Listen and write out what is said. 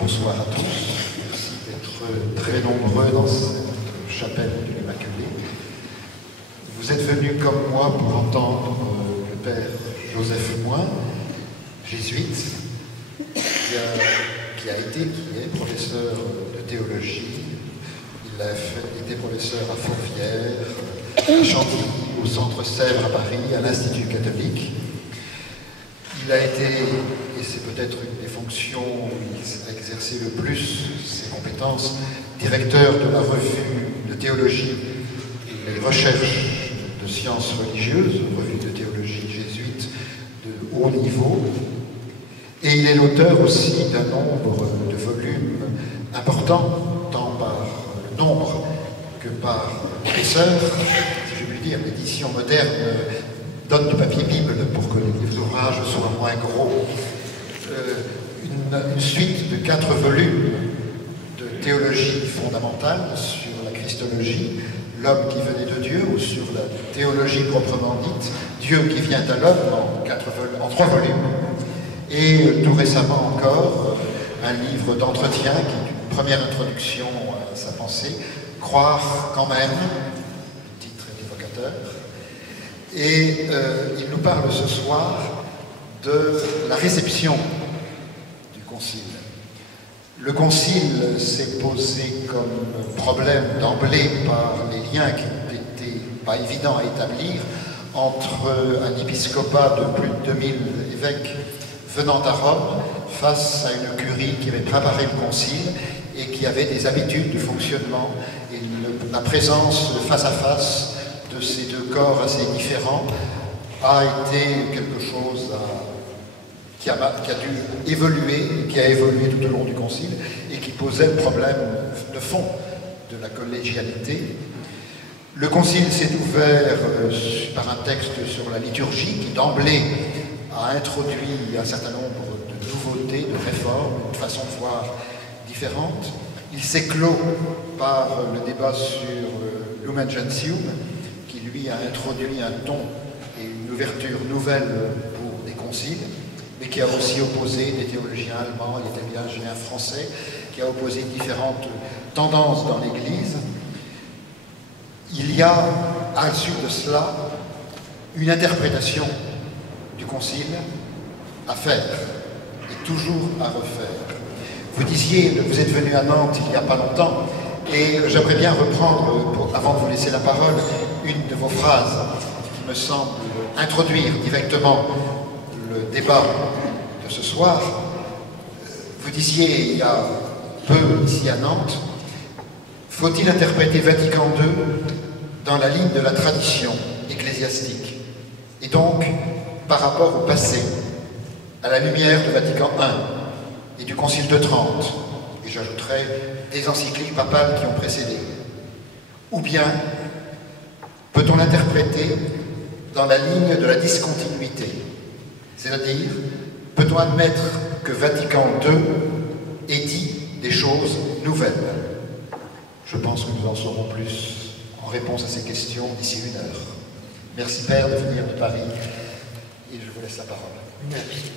Bonsoir à tous. Merci d'être très nombreux dans cette chapelle de l'Immaculée. Vous êtes venus comme moi pour entendre le père Joseph Moin, jésuite, qui est professeur de théologie. Il a été professeur à Fourvière, à Chantilly, au Centre Sèvres à Paris, à l'Institut catholique. Il a été, et c'est peut-être une des fonctions où il a exercé le plus ses compétences, directeur de la revue de théologie et recherche de sciences religieuses, revue de théologie jésuite de haut niveau. Et il est l'auteur aussi d'un nombre de volumes importants, tant par le nombre que par l'épaisseur. Si je puis dire, l'édition moderne donne du papier Bible pour que les livres d'ouvrage soient moins gros. Une suite de 4 volumes de théologie fondamentale sur la Christologie, l'homme qui venait de Dieu, ou sur la théologie proprement dite, Dieu qui vient à l'homme en 3 volumes. Et tout récemment encore, un livre d'entretien qui est une première introduction à sa pensée, Croire quand même, titre évocateur. Et il nous parle ce soir de la réception du Concile. Le Concile s'est posé comme problème d'emblée par les liens qui n'étaient pas évidents à établir entre un épiscopat de plus de 2000 évêques venant à Rome face à une curie qui avait préparé le Concile et qui avait des habitudes de fonctionnement, et la présence de face à face de ces deux corps assez différents a été quelque chose qui a dû évoluer, qui a évolué tout au long du Concile et qui posait le problème de fond de la collégialité. Le Concile s'est ouvert par un texte sur la liturgie qui d'emblée a introduit un certain nombre de nouveautés, de réformes, une façon de voir différente. Il s'est clos par le débat sur Lumen Gentium, qui lui a introduit un ton et une ouverture nouvelle pour des conciles, mais qui a aussi opposé des théologiens allemands, il était bien un français, qui a opposé différentes tendances dans l'Église. Il y a, à la suite de cela, une interprétation du Concile à faire, et toujours à refaire. Vous disiez, vous êtes venu à Nantes il n'y a pas longtemps, et j'aimerais bien reprendre, avant de vous laisser la parole, une de vos phrases qui me semble introduire directement le débat de ce soir. Vous disiez il y a peu ici à Nantes, faut-il interpréter Vatican II dans la ligne de la tradition ecclésiastique, et donc par rapport au passé, à la lumière de Vatican I et du Concile de Trente, et j'ajouterai des encycliques papales qui ont précédé. Ou bien peut-on l'interpréter dans la ligne de la discontinuité, c'est-à-dire peut-on admettre que Vatican II ait dit des choses nouvelles? Je pense que nous en saurons plus en réponse à ces questions d'ici 1 heure. Merci Père de venir de Paris. Et je vous laisse la parole. Merci.